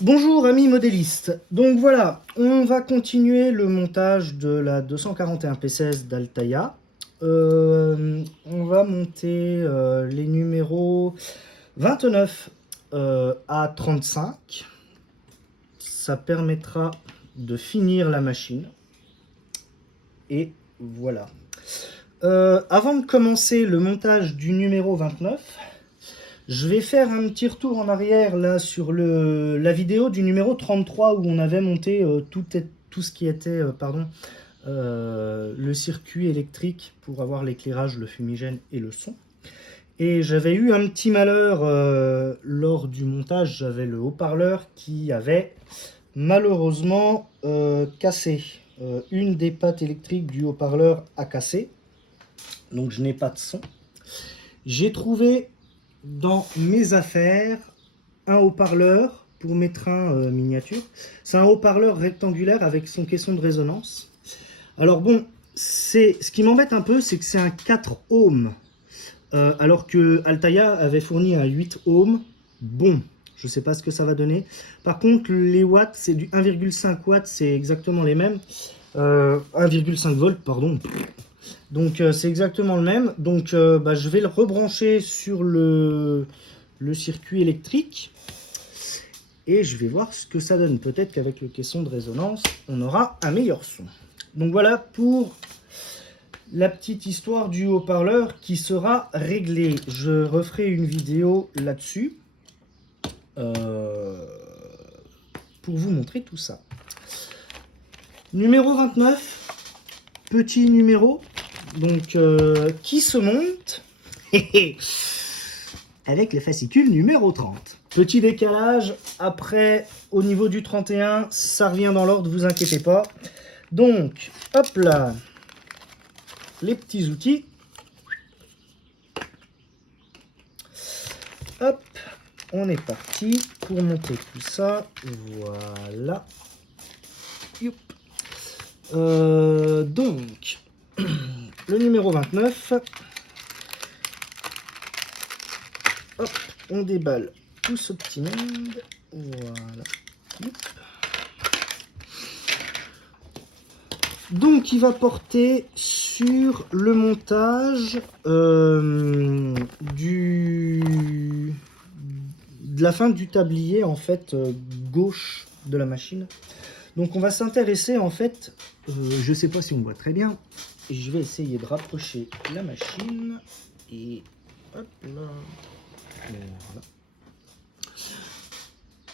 Bonjour amis modélistes, donc voilà, on va continuer le montage de la 241 P16 d'Altaïa. On va monter les numéros 29 à 35. Ça permettra de finir la machine. Et voilà. Avant de commencer le montage du numéro 29, je vais faire un petit retour en arrière là sur la vidéo du numéro 33 où on avait monté tout ce qui était le circuit électrique pour avoir l'éclairage, le fumigène et le son. Et j'avais eu un petit malheur lors du montage, j'avais le haut-parleur qui avait malheureusement cassé. Une des pattes électriques du haut-parleur a cassé, donc je n'ai pas de son. J'ai trouvé dans mes affaires un haut-parleur pour mes trains miniatures. C'est un haut-parleur rectangulaire avec son caisson de résonance. Alors bon, ce qui m'embête un peu, c'est que c'est un 4 ohms, alors que Altaïa avait fourni un 8 ohms. Bon, je ne sais pas ce que ça va donner. Par contre, les watts, c'est du 1,5 watts, c'est exactement les mêmes. 1,5 volts, pardon. Donc c'est exactement le même. Donc je vais le rebrancher sur le circuit électrique et je vais voir ce que ça donne. Peut-être qu'avec le caisson de résonance, on aura un meilleur son. Donc voilà pour la petite histoire du haut-parleur qui sera réglé. Je referai une vidéo là-dessus pour vous montrer tout ça. Numéro 29, petit numéro, donc qui se monte avec le fascicule numéro 30. Petit décalage, après au niveau du 31, ça revient dans l'ordre, vous inquiétez pas. Donc, hop là, les petits outils. Hop, on est parti pour monter tout ça. Voilà. Youp. Donc, le numéro 29. Hop, on déballe tout ce petit monde. Voilà. Youp. Donc il va porter sur le montage de la fin du tablier en fait gauche de la machine. Donc on va s'intéresser en fait, je sais pas si on voit très bien, je vais essayer de rapprocher la machine et hop là, voilà,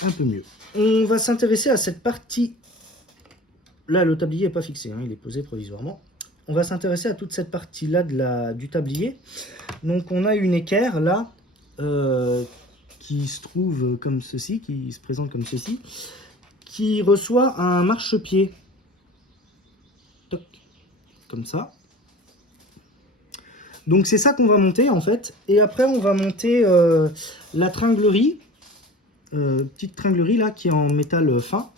un peu mieux. On va s'intéresser à cette partie. Là, le tablier n'est pas fixé, hein, il est posé provisoirement. On va s'intéresser à toute cette partie-là du tablier. Donc, on a une équerre, là, qui se trouve comme ceci, qui se présente comme ceci, qui reçoit un marchepied. Toc, comme ça. Donc, c'est ça qu'on va monter, en fait. Et après, on va monter la tringlerie, petite tringlerie, là, qui est en métal fin.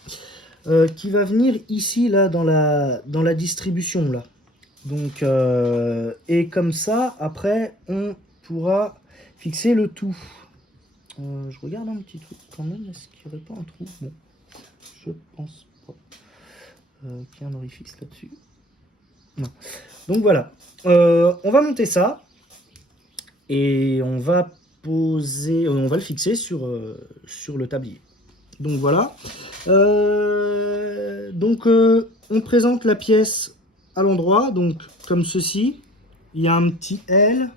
Qui va venir ici là dans la distribution là. Donc et comme ça après on pourra fixer le tout. Je regarde un petit truc quand même, est-ce qu'il n'y aurait pas un trou? Bon, je pense pas qu'il y a un orifice là-dessus. Non. Donc voilà, on va monter ça et on va poser, on va le fixer sur le tablier. Donc voilà. On présente la pièce à l'endroit, donc comme ceci. Il y a un petit L.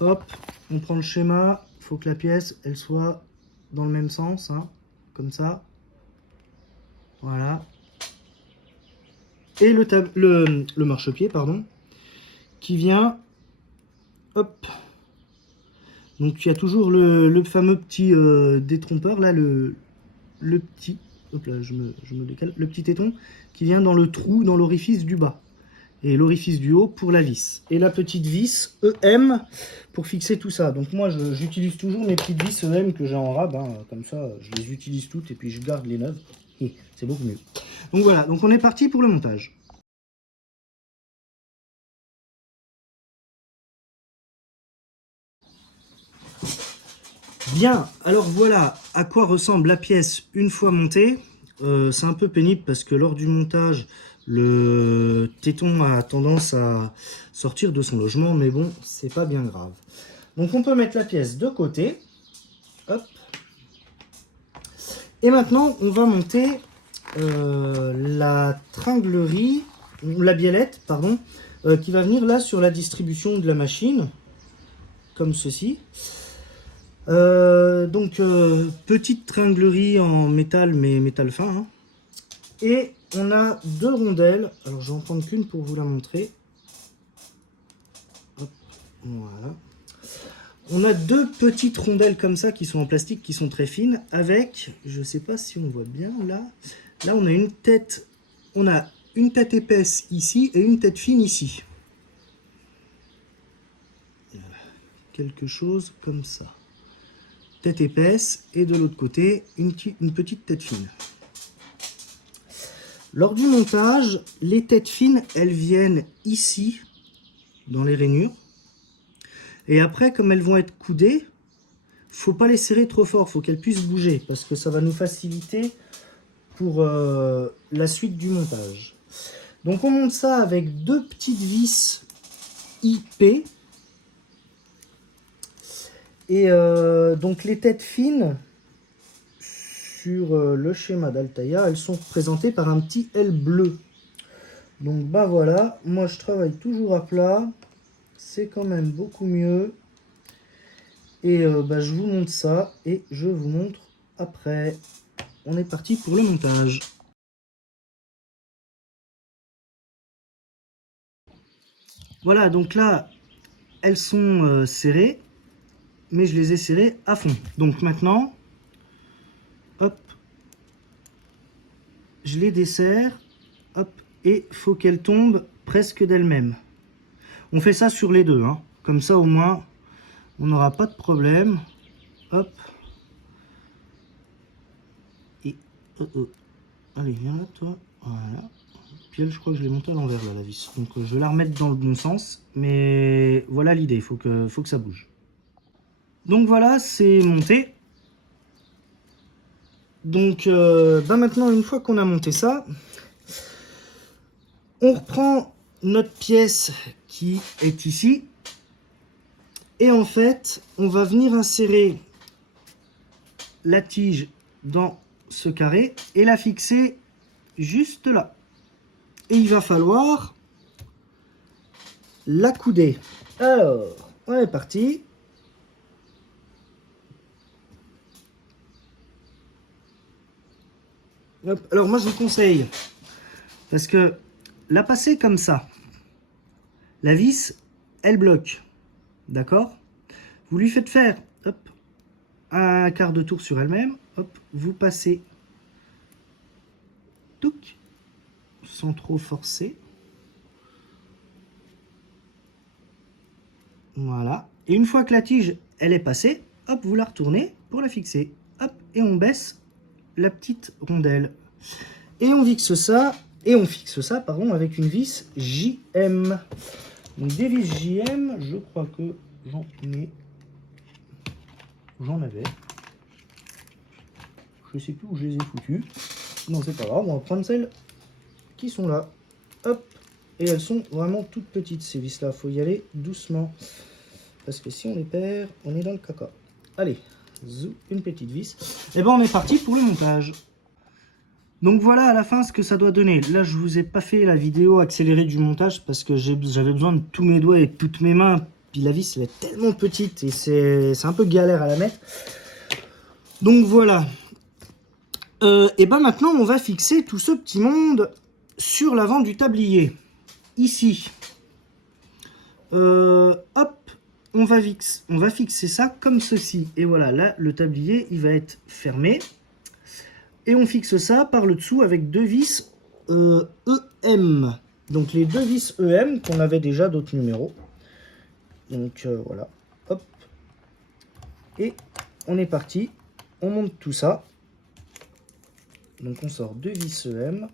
Hop, on prend le schéma. Il faut que la pièce, elle soit dans le même sens, hein, comme ça. Voilà. Et le marchepied, pardon, qui vient. Hop. Donc il y a toujours le fameux petit détrompeur, là, le petit, hop là, je me décale, le petit téton qui vient dans le trou, dans l'orifice du bas. Et l'orifice du haut pour la vis. Et la petite vis EM pour fixer tout ça. Donc moi, j'utilise toujours mes petites vis EM que j'ai en rab. Hein. Comme ça, je les utilise toutes et puis je garde les neuves. Et c'est beaucoup mieux. Donc voilà, donc on est parti pour le montage. Bien, alors voilà à quoi ressemble la pièce une fois montée. C'est un peu pénible parce que lors du montage, le téton a tendance à sortir de son logement, mais bon, c'est pas bien grave. Donc on peut mettre la pièce de côté. Hop. Et maintenant, on va monter la tringlerie, la biellette, pardon, qui va venir là sur la distribution de la machine, comme ceci. Petite tringlerie en métal, mais métal fin. Hein. Et on a deux rondelles. Alors, je vais en prendre qu'une pour vous la montrer. Hop, voilà. On a deux petites rondelles comme ça qui sont en plastique, qui sont très fines, avec, je ne sais pas si on voit bien là, là on a une tête épaisse ici et une tête fine ici. Voilà. Quelque chose comme ça. Tête épaisse et de l'autre côté une petite tête fine. Lors du montage, les têtes fines, elles viennent ici, dans les rainures. Et après, comme elles vont être coudées, faut pas les serrer trop fort, faut qu'elles puissent bouger, parce que ça va nous faciliter pour la suite du montage. Donc on monte ça avec deux petites vis IP. Et donc les têtes fines, sur le schéma d'Altaïa, elles sont représentées par un petit L bleu. Donc bah voilà, moi je travaille toujours à plat, c'est quand même beaucoup mieux. Et je vous montre ça et je vous montre après. On est parti pour le montage. Voilà, donc là, elles sont serrées, mais je les ai serrées à fond. Donc maintenant, hop, je les desserre, hop, et faut qu'elles tombent presque d'elles-mêmes. On fait ça sur les deux, hein. Comme ça au moins, on n'aura pas de problème. Hop. Et, allez, viens là, toi. Voilà. Puis elle, je crois que je l'ai montée à l'envers, là, la vis. Donc je vais la remettre dans le bon sens. Mais voilà l'idée, il faut que ça bouge. Donc voilà, c'est monté. Donc maintenant, une fois qu'on a monté ça, on reprend notre pièce qui est ici. Et en fait, on va venir insérer la tige dans ce carré et la fixer juste là. Et il va falloir la couder. Alors, on est parti. Hop. Alors moi je vous conseille, parce que la passer comme ça, la vis, elle bloque. D'accord? Vous lui faites faire hop, un quart de tour sur elle-même. Hop, vous passez touc, sans trop forcer. Voilà. Et une fois que la tige, elle est passée, hop, vous la retournez pour la fixer. Hop, et on baisse la petite rondelle. Et on fixe ça, pardon, avec une vis JM. Donc des vis JM, je crois que j'en avais. Je sais plus où je les ai foutues. Non, c'est pas grave, on va prendre celles qui sont là. Hop, et elles sont vraiment toutes petites ces vis là, faut y aller doucement. Parce que si on les perd, on est dans le caca. Allez, zou, une petite vis. Et ben on est parti pour le montage. Donc voilà à la fin ce que ça doit donner. Là je vous ai pas fait la vidéo accélérée du montage parce que j'avais besoin de tous mes doigts et de toutes mes mains. Puis la vis elle est tellement petite et c'est un peu galère à la mettre. Donc voilà. Et ben maintenant on va fixer tout ce petit monde sur l'avant du tablier. Ici. Hop, on va fixer ça comme ceci. Et voilà, là le tablier il va être fermé. Et on fixe ça par le dessous avec deux vis EM. Donc les deux vis EM qu'on avait déjà d'autres numéros. Donc voilà, hop. Et on est parti. On monte tout ça. Donc on sort deux vis EM.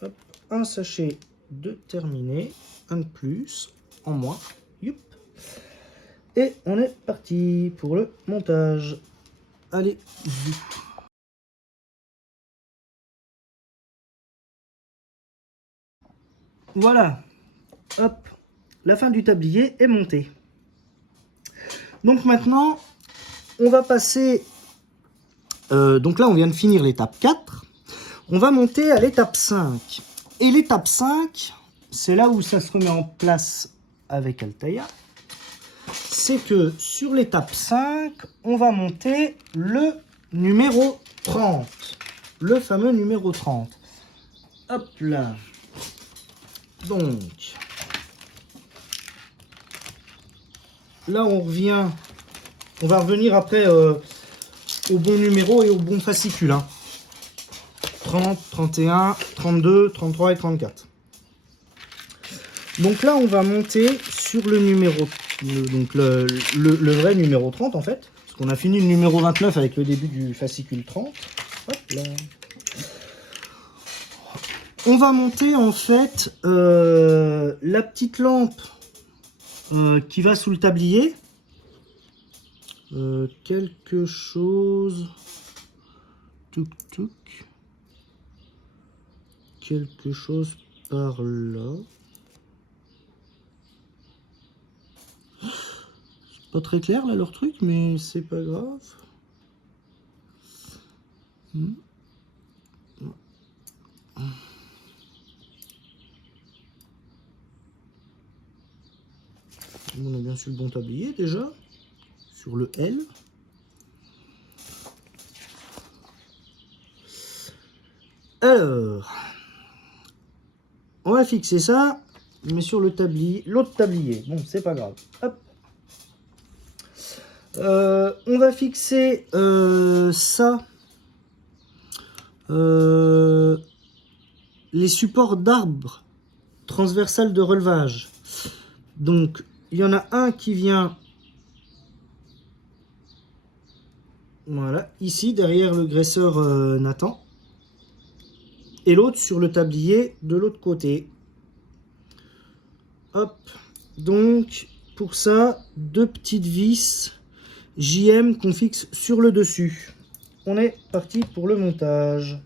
Hop, un sachet de terminé. Un de plus, en moins. Youp. Et on est parti pour le montage. Allez, voilà, hop, la fin du tablier est montée. Donc maintenant, on va passer, donc là on vient de finir l'étape 4, on va monter à l'étape 5. Et l'étape 5, c'est là où ça se remet en place avec Altaïa, c'est que sur l'étape 5, on va monter le numéro 30, le fameux numéro 30. Hop là. Donc, là on revient, on va revenir après au bon numéro et au bon fascicule. Hein. 30, 31, 32, 33 et 34. Donc là on va monter sur le numéro, donc le vrai numéro 30 en fait. Parce qu'on a fini le numéro 29 avec le début du fascicule 30. Hop là. On va monter en fait la petite lampe qui va sous le tablier. Quelque chose. Touc touc. Quelque chose par là. C'est pas très clair là leur truc, mais c'est pas grave. On a bien su le bon tablier déjà, sur le L. Alors, on va fixer ça, mais sur le tablier, l'autre tablier. Bon, c'est pas grave. Hop. On va fixer ça, les supports d'arbres transversales de relevage. Donc, il y en a un qui vient, voilà, ici, derrière le graisseur Nathan. Et l'autre sur le tablier de l'autre côté. Hop. Donc, pour ça, deux petites vis JM qu'on fixe sur le dessus. On est parti pour le montage.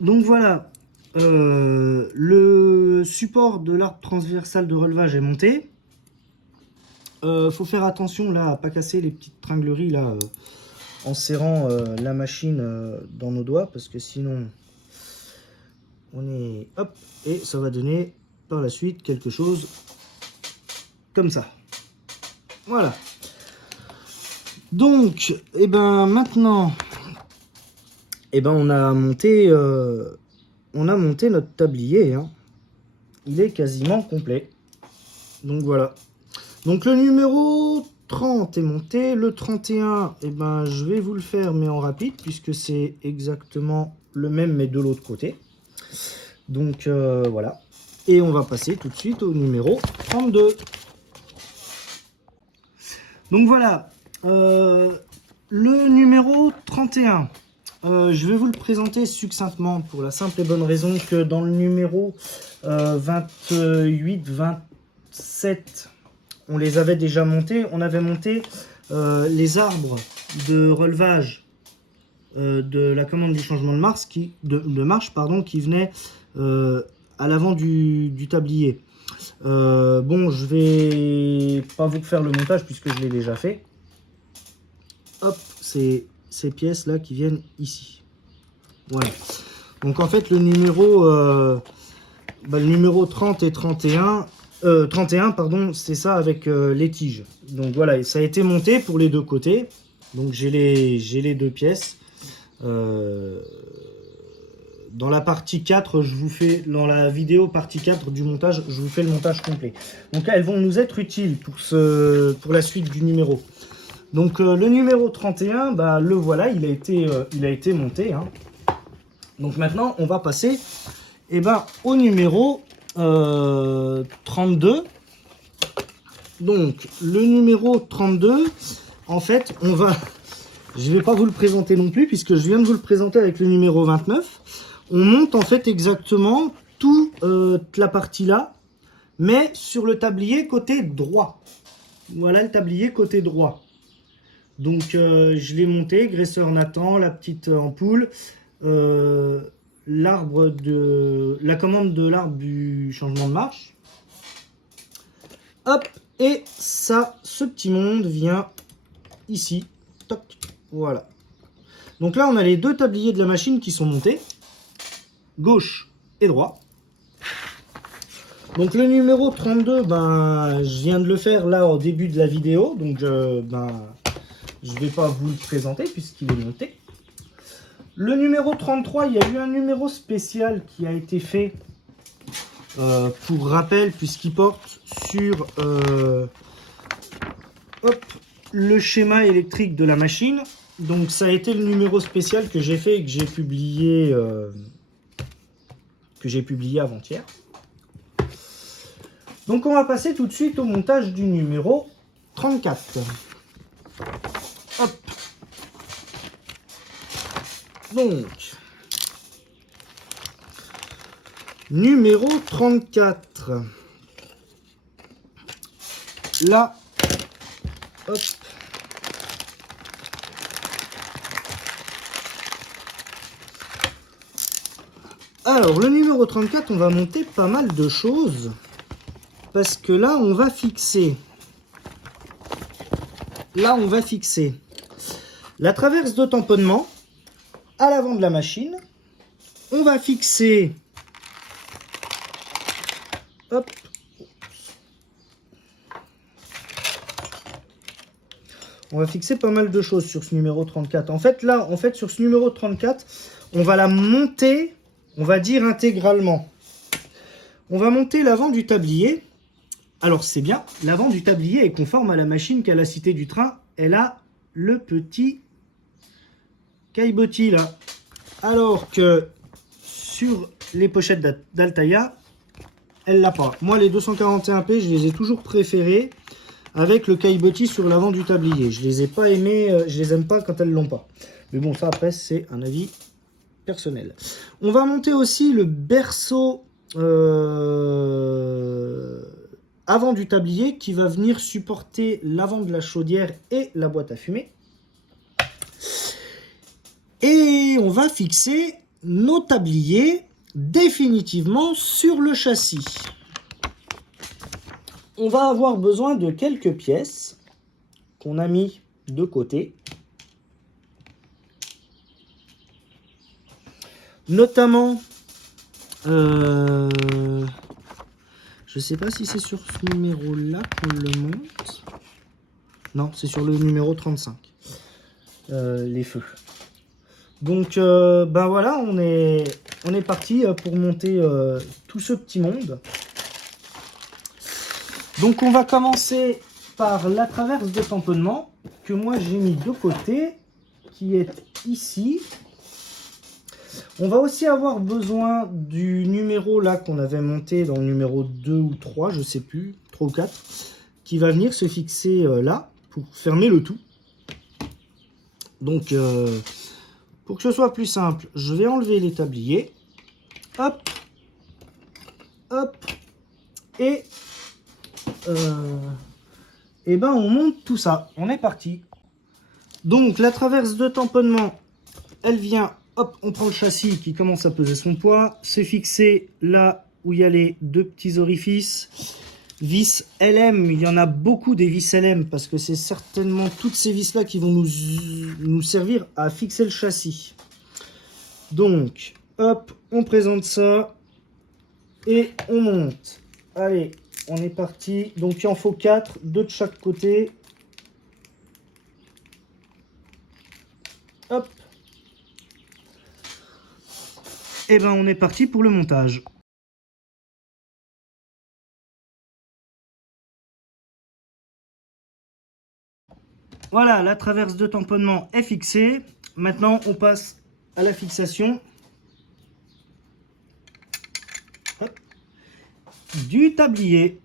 Donc voilà, le support de l'arbre transversal de relevage est monté. Faut faire attention là à pas casser les petites tringleries là en serrant la machine dans nos doigts parce que sinon on est hop et ça va donner par la suite quelque chose comme ça. Voilà. Donc, et ben maintenant, on a monté notre tablier. Hein. Il est quasiment complet. Donc voilà. Donc le numéro 30 est monté. Le 31, je vais vous le faire mais en rapide puisque c'est exactement le même mais de l'autre côté. Donc voilà. Et on va passer tout de suite au numéro 32. Donc voilà. Le numéro 31. Je vais vous le présenter succinctement pour la simple et bonne raison que dans le numéro 28, 27, on les avait déjà montés. On avait monté les arbres de relevage de la commande du changement de marche qui venait à l'avant du tablier. Bon, je vais pas vous faire le montage puisque je l'ai déjà fait. Hop, c'est ces pièces là qui viennent ici. Voilà. Donc en fait le numéro 30 et 31 pardon, c'est ça avec les tiges. Donc voilà, ça a été monté pour les deux côtés. Donc j'ai les deux pièces. Dans la partie 4, je vous fais, dans la vidéo partie 4 du montage, je vous fais le montage complet. Donc elles vont nous être utiles pour la suite du numéro. Donc le numéro 31, le voilà, il a été monté. Hein. Donc maintenant, on va passer au numéro 32. Donc le numéro 32, en fait, je ne vais pas vous le présenter non plus, puisque je viens de vous le présenter avec le numéro 29. On monte en fait exactement toute la partie là, mais sur le tablier côté droit. Voilà le tablier côté droit. Donc je l'ai monté, graisseur Nathan, la petite ampoule, la commande de l'arbre du changement de marche. Hop, et ça, ce petit monde vient ici. Toc, voilà. Donc là, on a les deux tabliers de la machine qui sont montés, gauche et droit. Donc le numéro 32, ben, je viens de le faire là au début de la vidéo, donc je ne vais pas vous le présenter puisqu'il est monté. Le numéro 33, il y a eu un numéro spécial qui a été fait pour rappel, puisqu'il porte sur le schéma électrique de la machine. Donc ça a été le numéro spécial que j'ai fait et que j'ai publié avant-hier. Donc on va passer tout de suite au montage du numéro 34. Hop. Donc, numéro 34. Là, hop. Alors, le numéro 34, on va monter pas mal de choses. Parce que là, on va fixer. La traverse de tamponnement à l'avant de la machine. On va fixer, hop, on va fixer pas mal de choses sur ce numéro 34. En fait, sur ce numéro 34, on va la monter, on va dire intégralement. On va monter l'avant du tablier. Alors, c'est bien, l'avant du tablier est conforme à la machine qu'à la Cité du Train. Elle a le petit caillebotis là. Alors que sur les pochettes d'Altaïa, elle l'a pas. Moi, les 241p, je les ai toujours préférés avec le caillebotis sur l'avant du tablier. Je les ai pas aimés, je les aime pas quand elles l'ont pas. Mais bon, ça après, c'est un avis personnel. On va monter aussi le berceau avant du tablier qui va venir supporter l'avant de la chaudière et la boîte à fumer. Et on va fixer nos tabliers définitivement sur le châssis. On va avoir besoin de quelques pièces qu'on a mis de côté. Notamment, je ne sais pas si c'est sur ce numéro-là qu'on le monte. Non, c'est sur le numéro 35. Les feux. Donc, ben voilà, on est parti pour monter tout ce petit monde. Donc, on va commencer par la traverse de tamponnement que moi j'ai mis de côté, qui est ici. On va aussi avoir besoin du numéro là qu'on avait monté dans le numéro 2 ou 3, je sais plus, 3 ou 4, qui va venir se fixer là pour fermer le tout. Donc, pour que ce soit plus simple, je vais enlever les tabliers. Hop, hop, et ben on monte tout ça. On est parti. Donc la traverse de tamponnement, elle vient, hop, on prend le châssis qui commence à peser son poids, c'est fixé là où il y a les deux petits orifices. Vis LM, il y en a beaucoup des vis LM parce que c'est certainement toutes ces vis là qui vont nous servir à fixer le châssis. Donc, hop, on présente ça et on monte. Allez, on est parti. Donc, il en faut 4, 2 de chaque côté. Hop. Et ben, on est parti pour le montage. Voilà, la traverse de tamponnement est fixée. Maintenant, on passe à la fixation du tablier.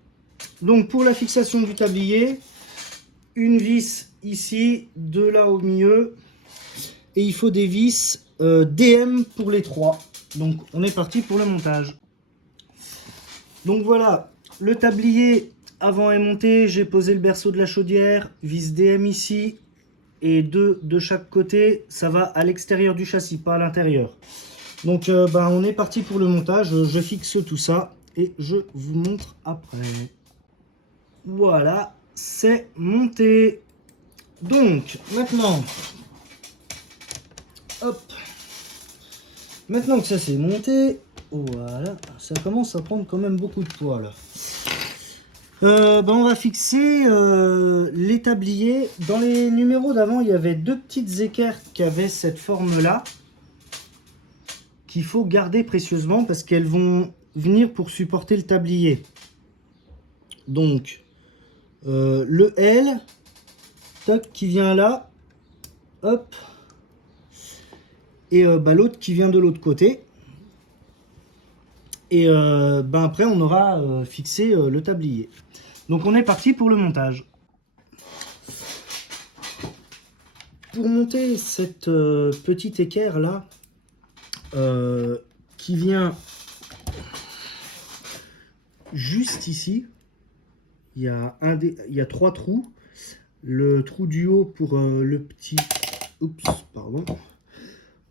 Donc, pour la fixation du tablier, une vis ici, 2 là au milieu. Et il faut des vis DM pour les 3. Donc, on est parti pour le montage. Donc, voilà, le tablier avant est monté, j'ai posé le berceau de la chaudière, vis DM ici, et 2 de chaque côté, ça va à l'extérieur du châssis, pas à l'intérieur. Donc on est parti pour le montage, je fixe tout ça et je vous montre après. Voilà, c'est monté. Donc maintenant, hop, maintenant que ça c'est monté, voilà, ça commence à prendre quand même beaucoup de poids là. On va fixer les tabliers. Dans les numéros d'avant, il y avait 2 petites équerres qui avaient cette forme-là, qu'il faut garder précieusement parce qu'elles vont venir pour supporter le tablier. Donc, le L, toc, qui vient là, hop, et l'autre qui vient de l'autre côté. Et après, on aura fixé le tablier. Donc, on est parti pour le montage. Pour monter cette petite équerre là, qui vient juste ici, il y a 3 trous. Le trou du haut pour le petit,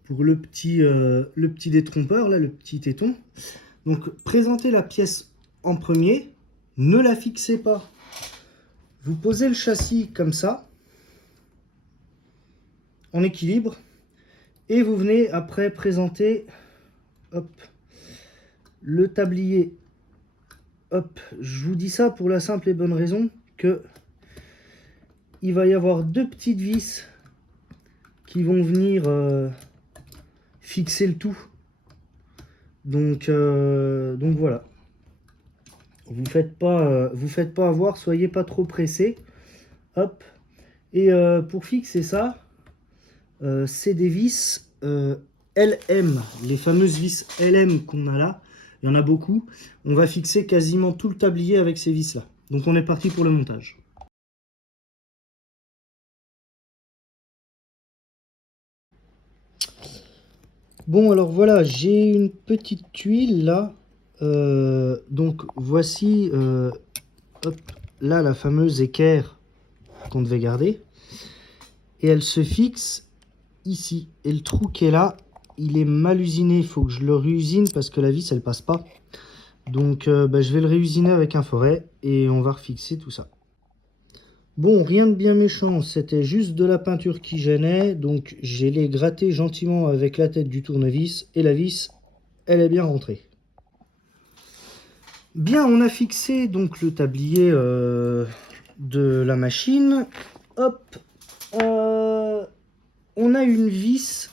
pour le petit détrompeur là, le petit téton. Donc présentez la pièce en premier, ne la fixez pas. Vous posez le châssis comme ça, en équilibre, et vous venez après présenter, hop, le tablier. Hop, je vous dis ça pour la simple et bonne raison que il va y avoir 2 petites vis qui vont venir fixer le tout. Donc voilà. Vous faites pas avoir, soyez pas trop pressé. Hop. Et pour fixer ça, c'est des vis LM, les fameuses vis LM qu'on a là. Il y en a beaucoup. On va fixer quasiment tout le tablier avec ces vis là. Donc on est parti pour le montage. Bon, alors voilà, j'ai une petite tuile là. Donc voici hop, là la fameuse équerre qu'on devait garder. Et elle se fixe ici. Et le trou qui est là, il est mal usiné. Il faut que je le réusine parce que la vis elle passe pas. Donc je vais le réusiner avec un forêt et on va refixer tout ça. Bon, rien de bien méchant, c'était juste de la peinture qui gênait, donc j'ai les gratté gentiment avec la tête du tournevis et la vis, elle est bien rentrée. Bien, on a fixé donc le tablier de la machine. Hop, on a une vis.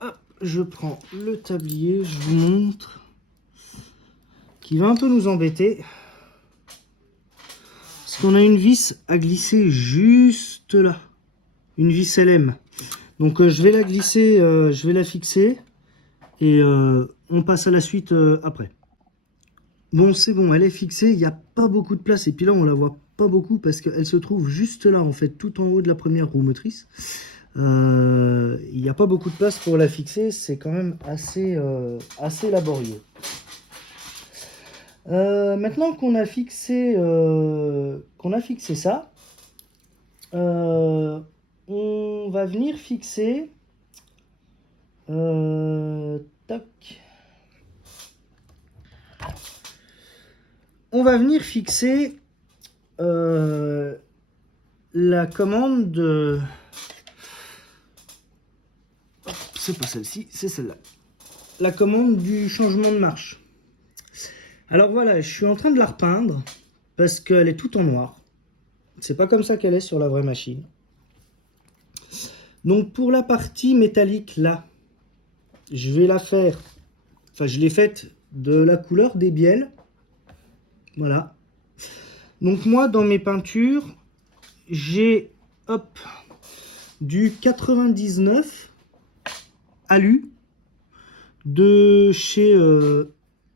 Hop, je prends le tablier, je vous montre, qui va un peu nous embêter. Parce qu'on a une vis à glisser juste là, une vis LM. Donc je vais la glisser, je vais la fixer et on passe à la suite après. Bon, c'est bon, elle est fixée, il n'y a pas beaucoup de place et puis là on la voit pas beaucoup parce qu'elle se trouve juste là en fait, tout en haut de la première roue motrice. Il n'y a pas beaucoup de place pour la fixer, c'est quand même assez laborieux. Maintenant qu'on a fixé ça, on va venir fixer tac. On va venir fixer la commande de... C'est pas celle-ci, c'est celle-là. La commande du changement de marche. Alors voilà, je suis en train de la repeindre parce qu'elle est toute en noir. C'est pas comme ça qu'elle est sur la vraie machine. Donc pour la partie métallique là, je vais la faire, enfin je l'ai faite de la couleur des bielles. Voilà. Donc moi dans mes peintures, j'ai hop du 99 alu de chez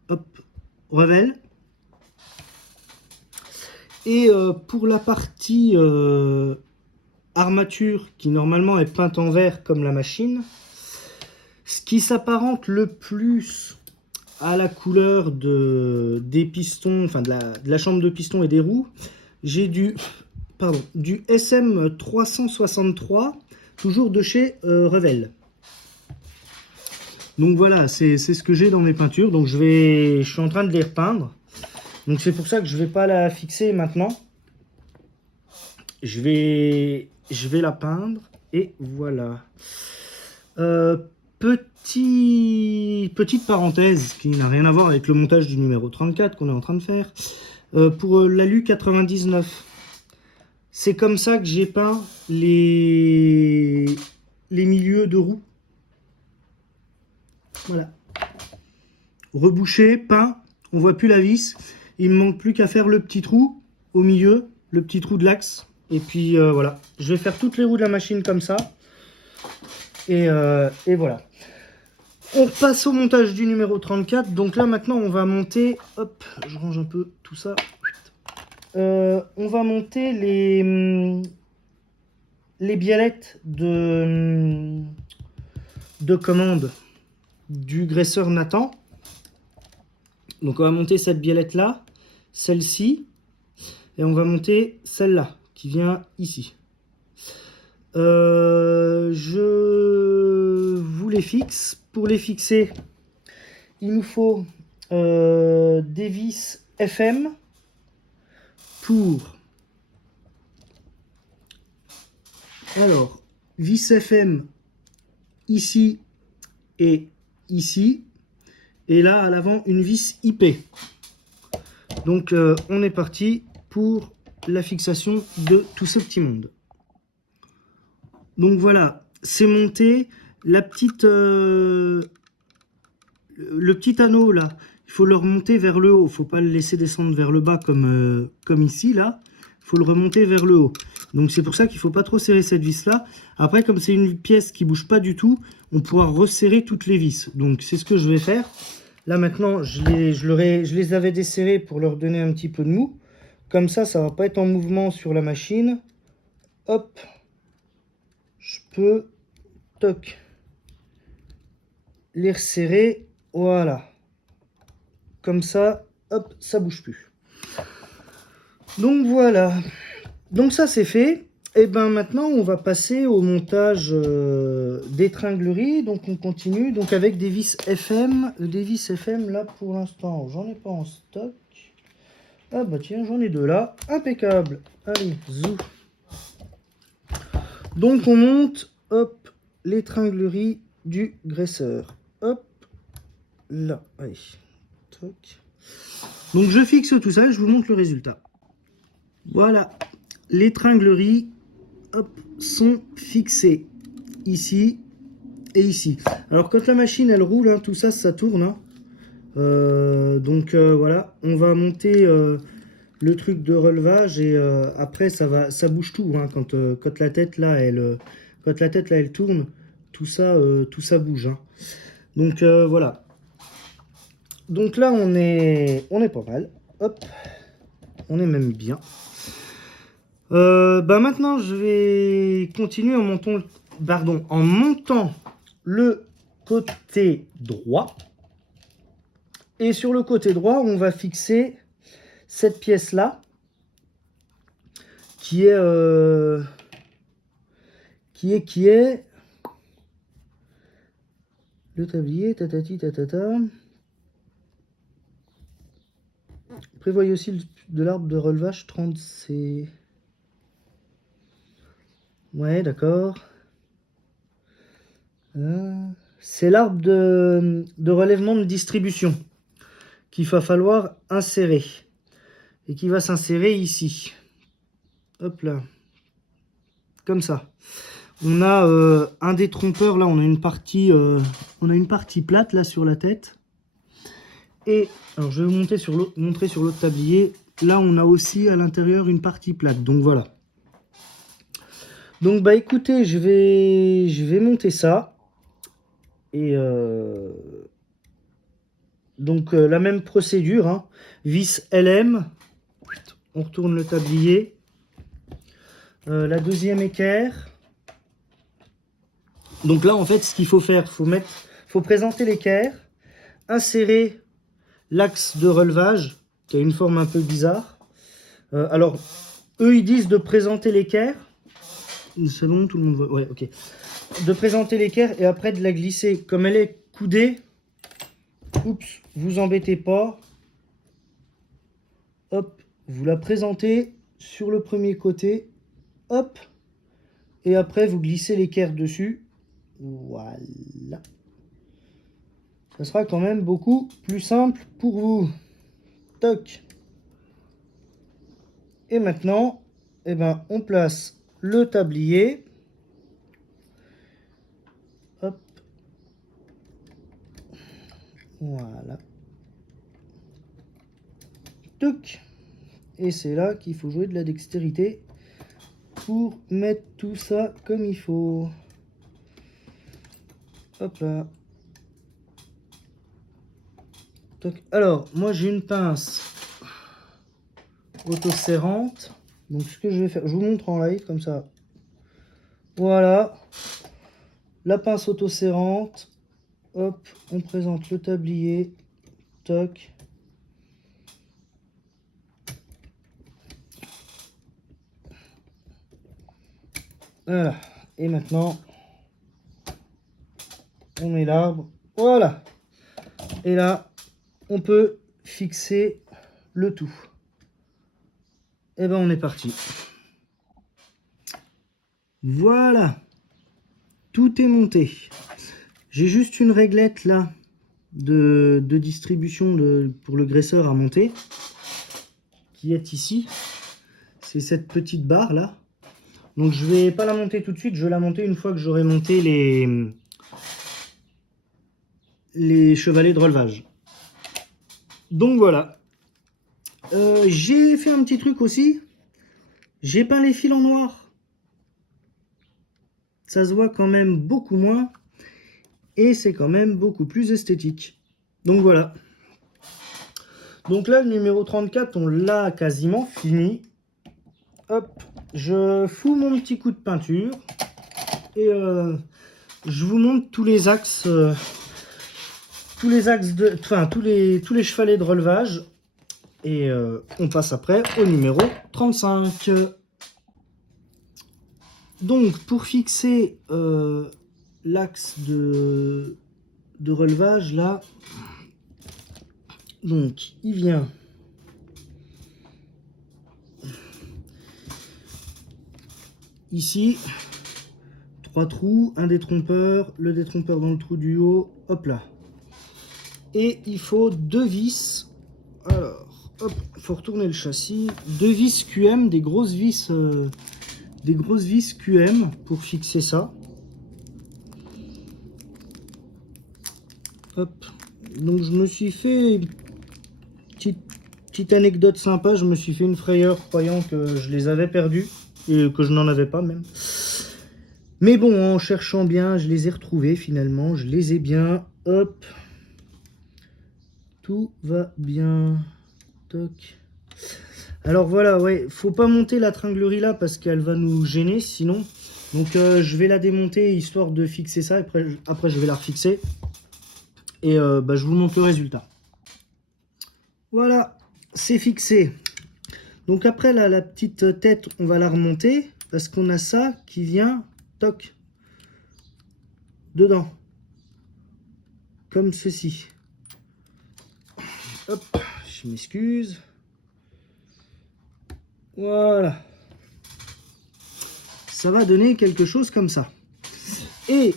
hop Revel. Et pour la partie armature qui normalement est peinte en vert comme la machine, ce qui s'apparente le plus à la couleur des pistons, enfin de la chambre de piston et des roues. J'ai du SM 363, toujours de chez Revell. Donc voilà, c'est ce que j'ai dans mes peintures. Donc je suis en train de les repeindre. Donc c'est pour ça que je vais pas la fixer maintenant. Je vais la peindre et voilà. Petite parenthèse qui n'a rien à voir avec le montage du numéro 34 qu'on est en train de faire. Pour l'Alu 99, c'est comme ça que j'ai peint les milieux de roues. Voilà. Rebouché, peint, on voit plus la vis. Il me manque plus qu'à faire le petit trou au milieu, le petit trou de l'axe. Et puis voilà, je vais faire toutes les roues de la machine comme ça. Et voilà. On repasse au montage du numéro 34. Donc là maintenant on va monter, hop, je range un peu tout ça. On va monter les biellettes de commande du graisseur Nathan. Donc on va monter cette biellette là, celle-ci, et on va monter celle-là qui vient ici. Je vous les fixe. Pour les fixer, il nous faut des vis FM pour... Alors, vis FM ici et ici. Et là, à l'avant, une vis IP. Donc, on est parti pour la fixation de tout ce petit monde. Donc voilà, c'est monté. La petite, le petit anneau là, il faut le remonter vers le haut. Il ne faut pas le laisser descendre vers le bas comme ici là. Il faut le remonter vers le haut. Donc c'est pour ça qu'il ne faut pas trop serrer cette vis là. Après, comme c'est une pièce qui ne bouge pas du tout, on pourra resserrer toutes les vis. Donc c'est ce que je vais faire. Là maintenant, je les avais desserrés pour leur donner un petit peu de mou. Comme ça ne va pas être en mouvement sur la machine. Hop, je peux, toc, les resserrer, voilà, comme ça, hop, ça bouge plus. Donc voilà, donc ça c'est fait. Et ben maintenant on va passer au montage d'étringlerie. Donc on continue donc avec des vis FM. Des vis FM là pour l'instant j'en ai pas en stock. Ah bah tiens, j'en ai deux là, impeccable. Allez, zou. Donc on monte, hop, l'étranglerie du graisseur. Hop, là, allez. Toc. Donc je fixe tout ça et je vous montre le résultat. Voilà, les tringleries, hop, sont fixées ici et ici. Alors quand la machine elle roule, hein, tout ça, ça tourne. Hein. Voilà, on va monter le truc de relevage et après ça bouge tout. Hein, quand la tête là elle tourne, tout ça bouge. Hein. Donc voilà. Donc là on est pas mal. Hop, on est même bien. Maintenant je vais continuer en montant le côté droit. Et sur le côté droit, on va fixer cette pièce là qui est le tablier, tatati tatata. Prévoyez aussi de l'arbre de relevage 30C. Ouais, d'accord. C'est l'arbre de relèvement de distribution qu'il va falloir insérer. Et qui va s'insérer ici. Hop là. Comme ça. On a un détrompeur, là on a une partie plate là sur la tête. Et alors je vais vous montrer sur l'autre tablier. Là on a aussi à l'intérieur une partie plate. Donc voilà. Donc bah écoutez, je vais monter ça. Et la même procédure, hein. Vis LM, on retourne le tablier. La deuxième équerre. Donc là en fait ce qu'il faut faire, faut présenter l'équerre, insérer l'axe de relevage, qui a une forme un peu bizarre. Alors, eux, ils disent de présenter l'équerre. C'est bon, tout le monde voit. Ouais, ok. De présenter l'équerre et après de la glisser. Comme elle est coudée, oups, vous embêtez pas. Hop, vous la présentez sur le premier côté. Hop. Et après, vous glissez l'équerre dessus. Voilà. Ça sera quand même beaucoup plus simple pour vous. Toc. Et maintenant, eh ben, on place le tablier. Hop. Voilà. Toc. Et c'est là qu'il faut jouer de la dextérité pour mettre tout ça comme il faut. Hop là. Toc. Alors, moi j'ai une pince auto-serrante. Donc ce que je vais faire, je vous montre en live comme ça. Voilà. La pince auto-serrante. Hop, on présente le tablier. Toc. Voilà. Et maintenant, on met l'arbre. Voilà. Et là, on peut fixer le tout. Et ben on est parti. Voilà. Tout est monté. J'ai juste une réglette là de distribution pour le graisseur à monter qui est ici. C'est cette petite barre là. Donc je vais pas la monter tout de suite, je vais la monter une fois que j'aurai monté les chevalets de relevage. Donc voilà. J'ai fait un petit truc aussi. J'ai peint les fils en noir. Ça se voit quand même beaucoup moins. Et c'est quand même beaucoup plus esthétique. Donc voilà. Donc là, le numéro 34, on l'a quasiment fini. Hop, je fous mon petit coup de peinture. Et je vous montre tous les axes. Tous les chevalets de relevage. Et on passe après au numéro 35. Donc pour fixer l'axe de relevage là, donc il vient ici, 3 trous, un détrompeur, le détrompeur dans le trou du haut, hop là. Et il faut 2 vis. Alors, hop, il faut retourner le châssis. 2 vis QM, des grosses vis QM pour fixer ça. Hop. Donc je me suis fait une petite anecdote sympa. Je me suis fait une frayeur croyant que je les avais perdus et que je n'en avais pas même. Mais bon, en cherchant bien, je les ai retrouvés finalement. Je les ai bien. Hop. Tout va bien. Toc. Alors voilà, ouais, faut pas monter la tringlerie là parce qu'elle va nous gêner sinon. Donc je vais la démonter histoire de fixer ça. Et après je vais la refixer. Et je vous montre le résultat. Voilà, c'est fixé. Donc après là, la petite tête, on va la remonter parce qu'on a ça qui vient, toc, dedans. Comme ceci. Hop, je m'excuse. Voilà. Ça va donner quelque chose comme ça. Et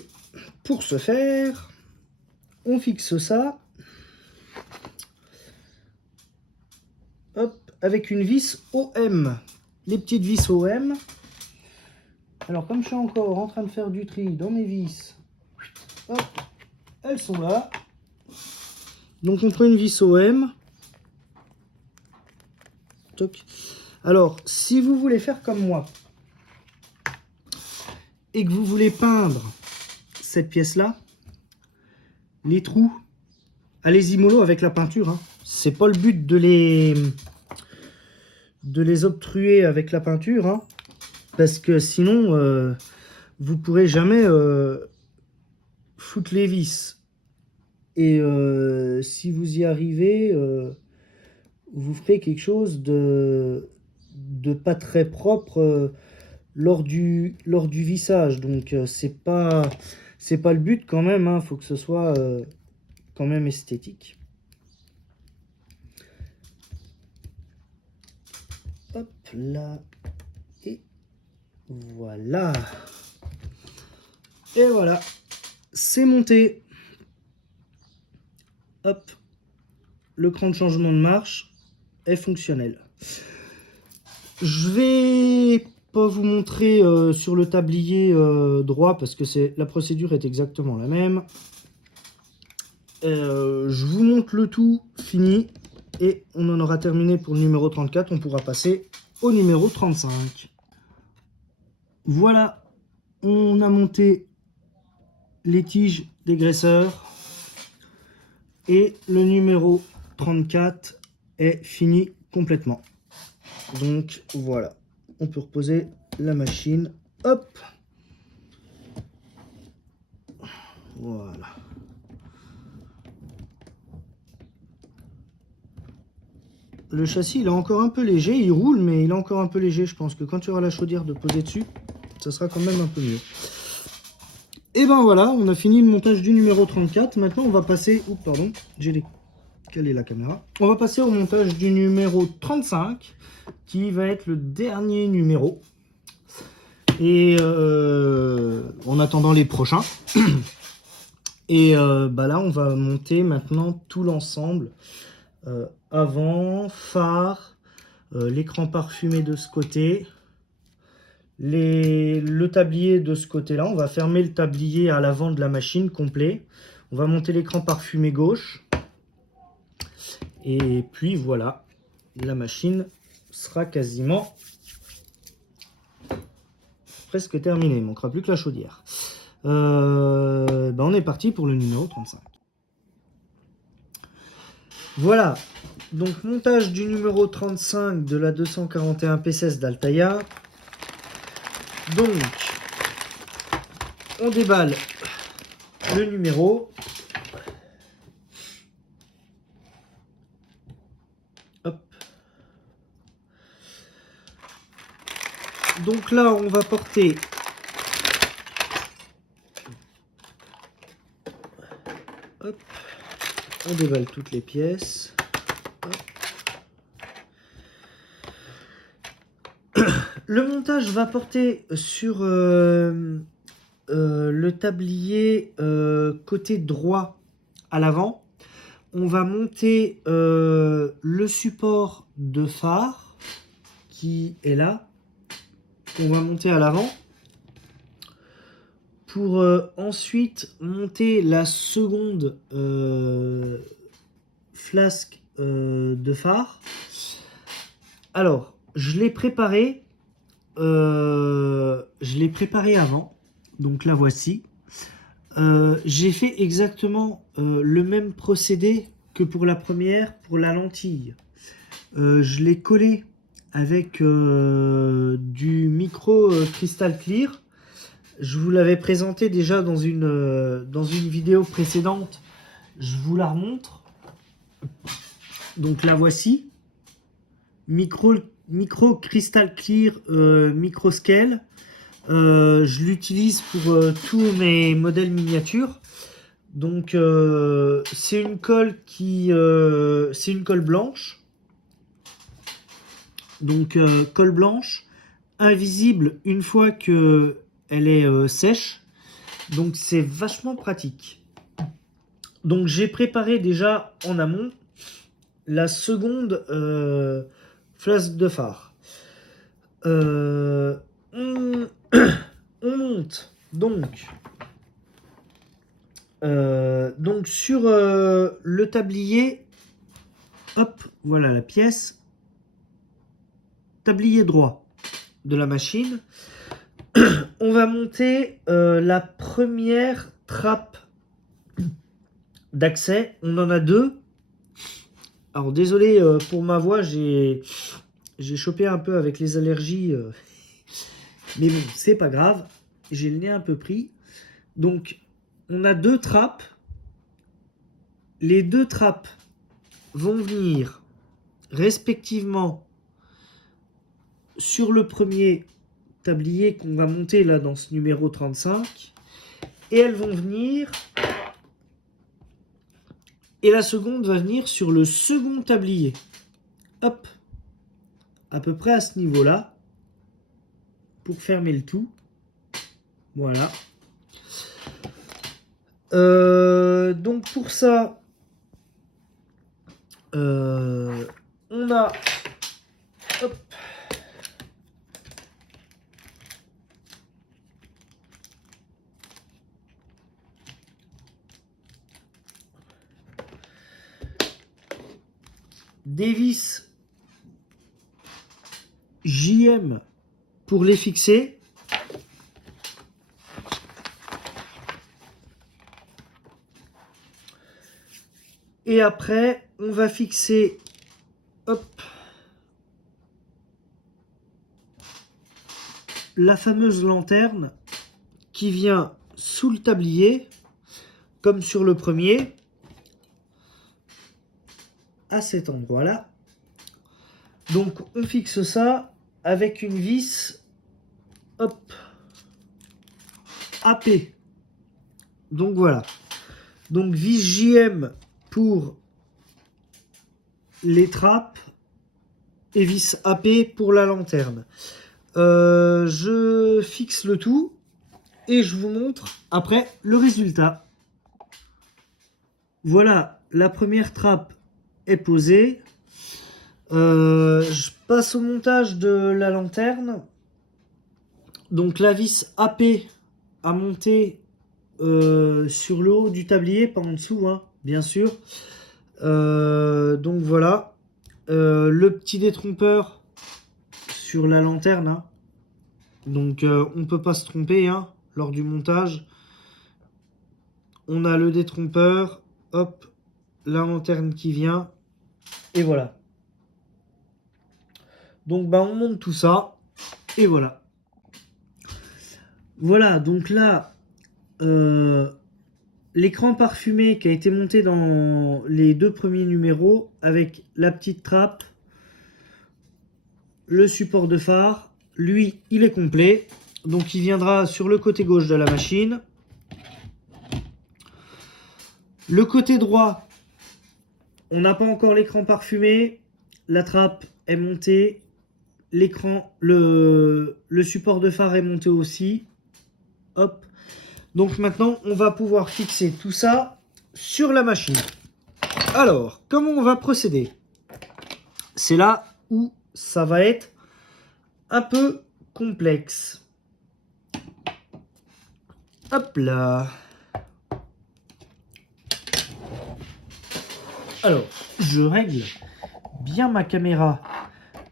pour ce faire, on fixe ça. Hop, avec une vis OM. Les petites vis OM. Alors comme je suis encore en train de faire du tri dans mes vis, hop, elles sont là. Donc on prend une vis OM. Toc. Alors, si vous voulez faire comme moi et que vous voulez peindre cette pièce-là, les trous, allez-y mollo avec la peinture. Hein. C'est pas le but de les obstruer avec la peinture, hein, parce que sinon, vous pourrez jamais foutre les vis Et si vous y arrivez, vous ferez quelque chose de pas très propre lors du vissage. Donc c'est pas le but quand même, hein. Faut que ce soit quand même esthétique. Hop là, et voilà. Et voilà, c'est monté. Hop, le cran de changement de marche est fonctionnel. Je vais pas vous montrer sur le tablier droit parce que la procédure est exactement la même. Je vous montre le tout fini et on en aura terminé pour le numéro 34. On pourra passer au numéro 35. Voilà, on a monté les tiges des graisseurs et le numéro 34 est fini complètement. Donc voilà, on peut reposer la machine. Hop, voilà. Le châssis il est encore un peu léger, il roule mais il est encore un peu léger. Je pense que quand tu auras la chaudière de poser dessus, ça sera quand même un peu mieux. Et ben voilà, on a fini le montage du numéro 34. Maintenant on va passer... Oups, pardon, j'ai décalé la caméra. On va passer au montage du numéro 35, qui va être le dernier numéro. Et en attendant les prochains. Et bah là on va monter maintenant tout l'ensemble. Avant, phare, l'écran parfumé de ce côté, le tablier de ce côté là. On va fermer le tablier à l'avant de la machine complet. On va monter l'écran parfumé gauche et puis voilà, la machine sera quasiment presque terminée. Il ne manquera plus que la chaudière. On est parti pour le numéro 35. Voilà, donc montage du numéro 35 de la 241 P16 d'Altaïa. Donc, on déballe le numéro. Hop. Donc là, on va porter hop. On déballe toutes les pièces. Le montage va porter sur le tablier côté droit à l'avant. On va monter le support de phare qui est là. On va monter à l'avant pour ensuite monter la seconde flasque de phare. Alors, je l'ai préparé avant, donc la voici. J'ai fait exactement le même procédé que pour la première, pour la lentille. Je l'ai collé avec du micro Crystal Clear. Je vous l'avais présenté déjà dans une vidéo précédente. Je vous la remontre. Donc la voici. Micro Crystal Clear Micro Scale. Je l'utilise pour tous mes modèles miniatures. Donc c'est une colle c'est une colle blanche. Donc colle blanche, invisible une fois que elle est sèche. Donc c'est vachement pratique. Donc j'ai préparé déjà en amont la seconde flasque de phare. On monte donc sur le tablier. Hop, voilà la pièce. Tablier droit de la machine. On va monter la première trappe d'accès. On en a deux. Alors désolé pour ma voix, j'ai chopé un peu avec les allergies. Mais bon, c'est pas grave. J'ai le nez un peu pris. Donc, on a deux trappes les deux trappes vont venir respectivement sur le premier tablier qu'on va monter là dans ce numéro 35 et elles vont venir et la seconde va venir sur le second tablier. Hop, à peu près à ce niveau là pour fermer le tout. Voilà. Donc pour ça on a hop, des vis JM pour les fixer. Et après, on va fixer hop, la fameuse lanterne qui vient sous le tablier, comme sur le premier, à cet endroit-là. Donc on fixe ça avec une vis hop, AP. Donc voilà. Donc vis JM pour les trappes et vis AP pour la lanterne. Je fixe le tout et je vous montre après le résultat. Voilà, la première trappe est posée. Je passe au montage de la lanterne. Donc la vis AP à monter sur le haut du tablier, pas en dessous, hein, bien sûr. Donc voilà, le petit détrompeur sur la lanterne. Hein. Donc on ne peut pas se tromper hein, lors du montage. On a le détrompeur, hop, la lanterne qui vient, et voilà. Donc bah, on monte tout ça, et voilà. Voilà, donc là, l'écran parfumé qui a été monté dans les deux premiers numéros, avec la petite trappe, le support de phare, lui, il est complet. Donc il viendra sur le côté gauche de la machine. Le côté droit, on n'a pas encore l'écran parfumé. La trappe est montée. L'écran, le support de phare est monté aussi. Hop. Donc maintenant, on va pouvoir fixer tout ça sur la machine. Alors, comment on va procéder? C'est là où ça va être un peu complexe. Hop là. Alors, je règle bien ma caméra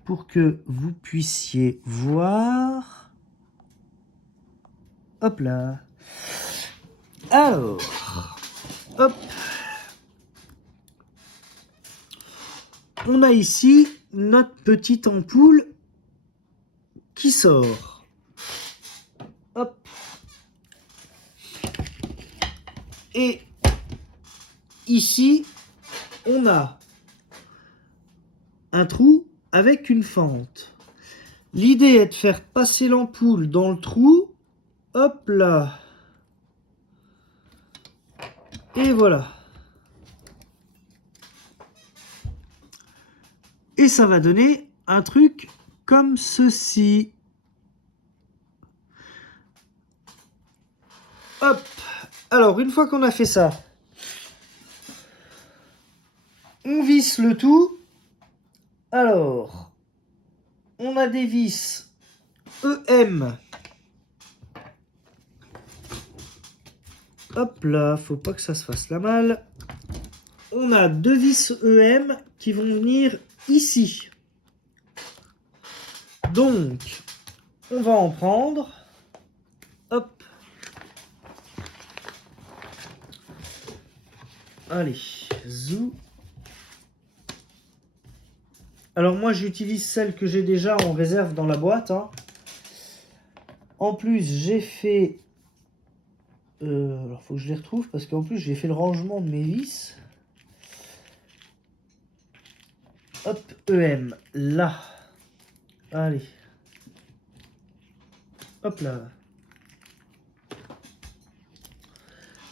pour que vous puissiez voir. Hop là. Alors, hop. On a ici notre petite ampoule qui sort. Hop. Et ici, on a un trou avec une fente. L'idée est de faire passer l'ampoule dans le trou. Hop là. Et voilà. Et ça va donner un truc comme ceci. Hop. Alors, une fois qu'on a fait ça, on visse le tout. Alors, on a des vis EM. Hop là, faut pas que ça se fasse la malle. On a deux vis EM qui vont venir ici. Donc, on va en prendre. Hop. Allez, zou. Alors moi, j'utilise celle que j'ai déjà en réserve dans la boîte. Hein. En plus, j'ai fait... alors, faut que je les retrouve parce qu'en plus, j'ai fait le rangement de mes vis. Hop, EM, là. Allez. Hop là.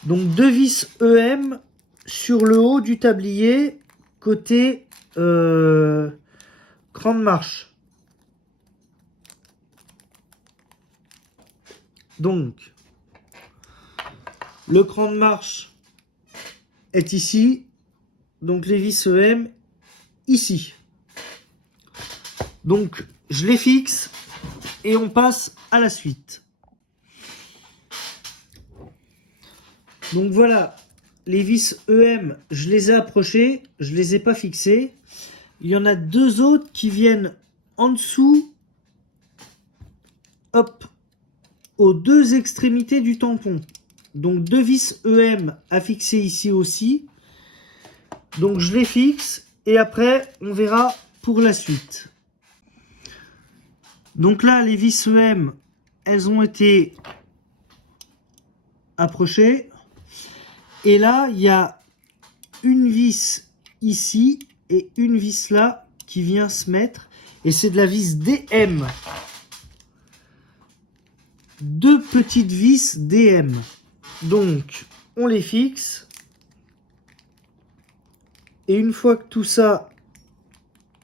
Donc 2 vis EM sur le haut du tablier, côté cran de marche. Donc, le cran de marche est ici. Donc les vis EM ici. Donc je les fixe et on passe à la suite. Donc voilà, les vis EM, je les ai approchés, je les ai pas fixés. Il y en a 2 autres qui viennent en dessous, hop, aux 2 extrémités du tampon. Donc 2 vis EM à fixer ici aussi. Donc je les fixe et après on verra pour la suite. Donc là les vis EM, elles ont été approchées. Et là il y a une vis ici et une vis là qui vient se mettre. Et c'est de la vis DM. 2 petites vis DM. Donc on les fixe. Et une fois que tout ça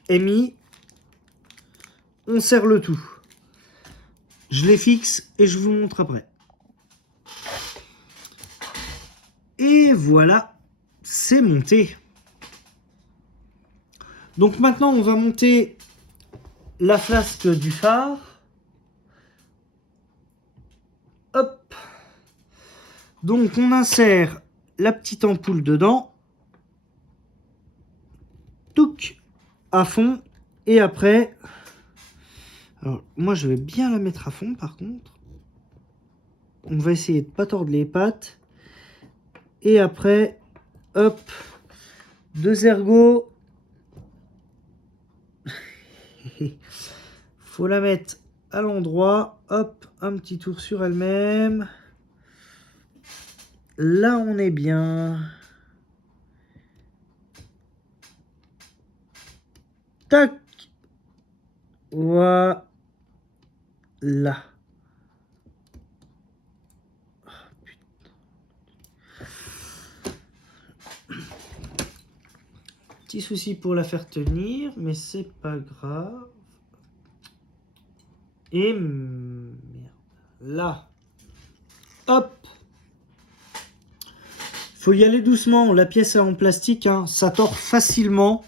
est mis, on serre le tout. Je les fixe et je vous montre après. Et voilà, c'est monté. Donc maintenant, on va monter la flasque du phare. Hop. Donc on insère la petite ampoule dedans. Touc, à fond. Et après, alors moi je vais bien la mettre à fond par contre. On va essayer de ne pas tordre les pattes. Et après, hop, 2 ergots. Faut la mettre à l'endroit. Hop, un petit tour sur elle-même. Là, on est bien. Tac. Voilà. Petit souci pour la faire tenir, mais c'est pas grave. Et merde. Là. Hop. Faut y aller doucement. La pièce est en plastique, hein. Ça tord facilement.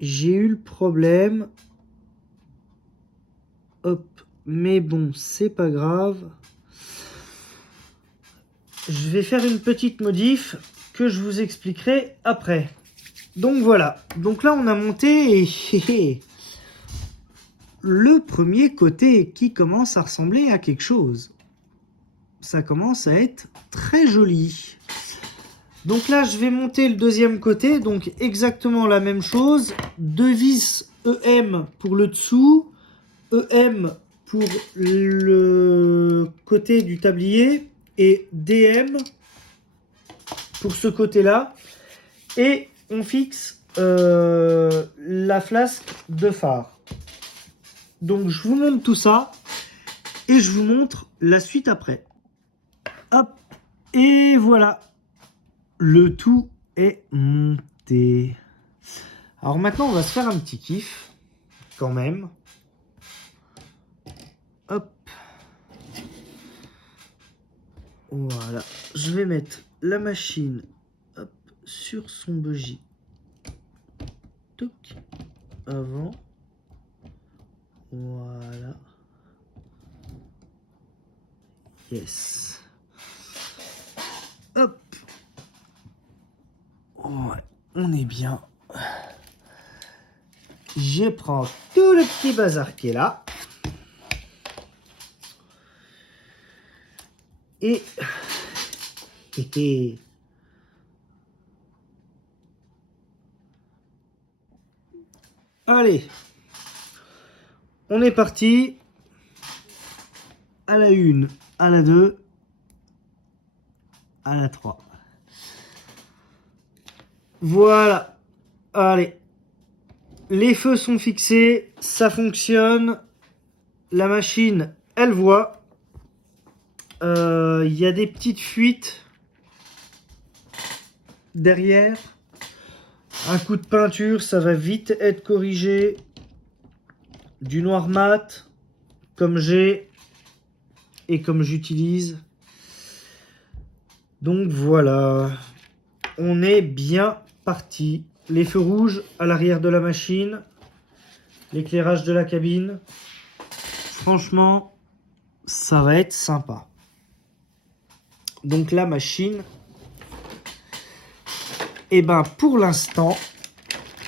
J'ai eu le problème. Hop. Mais bon, c'est pas grave. Je vais faire une petite modif que je vous expliquerai après. Donc voilà. Donc là, on a monté le premier côté qui commence à ressembler à quelque chose. Ça commence à être très joli. Donc là, je vais monter le deuxième côté. Donc exactement la même chose. 2 vis EM pour le dessous. EM pour le côté du tablier. Et DM pour ce côté-là. Et on fixe la flasque de phare. Donc je vous montre tout ça. Et je vous montre la suite après. Hop. Et voilà. Le tout est monté. Alors maintenant, on va se faire un petit kiff. Quand même. Hop. Voilà. Je vais mettre la machine hop, sur son bougie. Toc. Avant. Voilà. Yes. Hop. Ouais, on est bien. Je prends tout le petit bazar qui est là. Et... Allez. On est parti. À la 1, à la 2, à la 3. Voilà. Allez, les feux sont fixés, ça fonctionne. La machine, elle voit. Il y a des petites fuites derrière. Un coup de peinture, ça va vite être corrigé. Du noir mat, comme j'ai et comme j'utilise. Donc voilà, on est bien parti. Les feux rouges à l'arrière de la machine, l'éclairage de la cabine. Franchement, ça va être sympa. Donc la machine, et ben pour l'instant,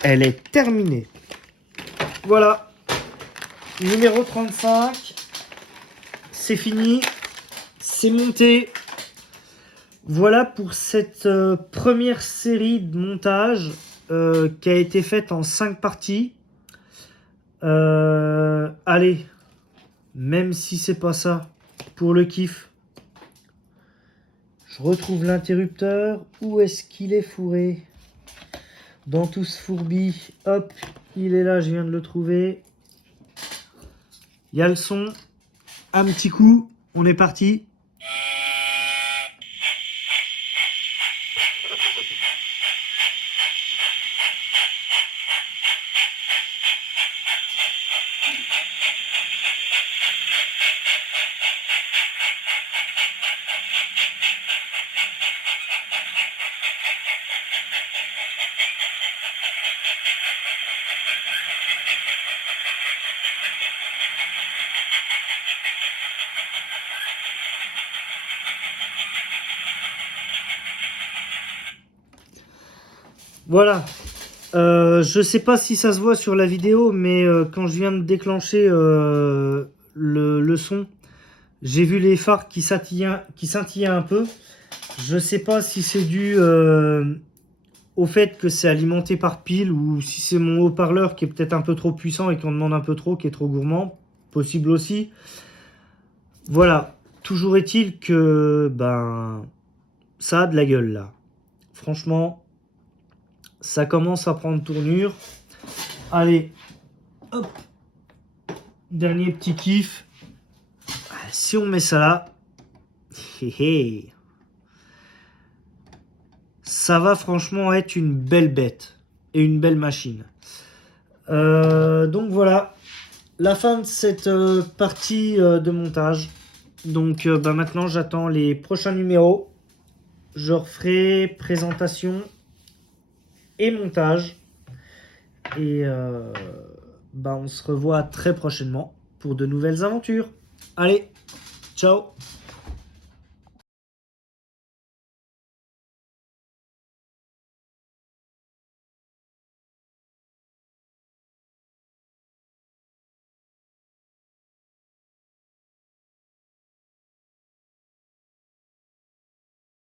elle est terminée. Voilà, numéro 35, c'est fini, c'est monté. Voilà pour cette première série de montage qui a été faite en 5 parties. Allez, même si c'est pas ça, pour le kiff, je retrouve l'interrupteur. Où est-ce qu'il est fourré? Dans tout ce fourbi. Hop, il est là, je viens de le trouver. Il y a le son. Un petit coup, on est parti. Voilà. Je sais pas si ça se voit sur la vidéo, mais quand je viens de déclencher le son, j'ai vu les phares qui scintillaient un peu. Je sais pas si c'est dû au fait que c'est alimenté par pile ou si c'est mon haut-parleur qui est peut-être un peu trop puissant et qu'on demande un peu trop, qui est trop gourmand. Possible aussi. Voilà. Toujours est-il que ben ça a de la gueule là. Franchement, ça commence à prendre tournure. Allez, hop. Dernier petit kiff. Si on met ça là, ça va franchement être une belle bête et une belle machine. Donc voilà, la fin de cette partie de montage. Donc bah maintenant j'attends les prochains numéros. Je referai présentation et montage. Et bah on se revoit très prochainement pour de nouvelles aventures. Allez, ciao!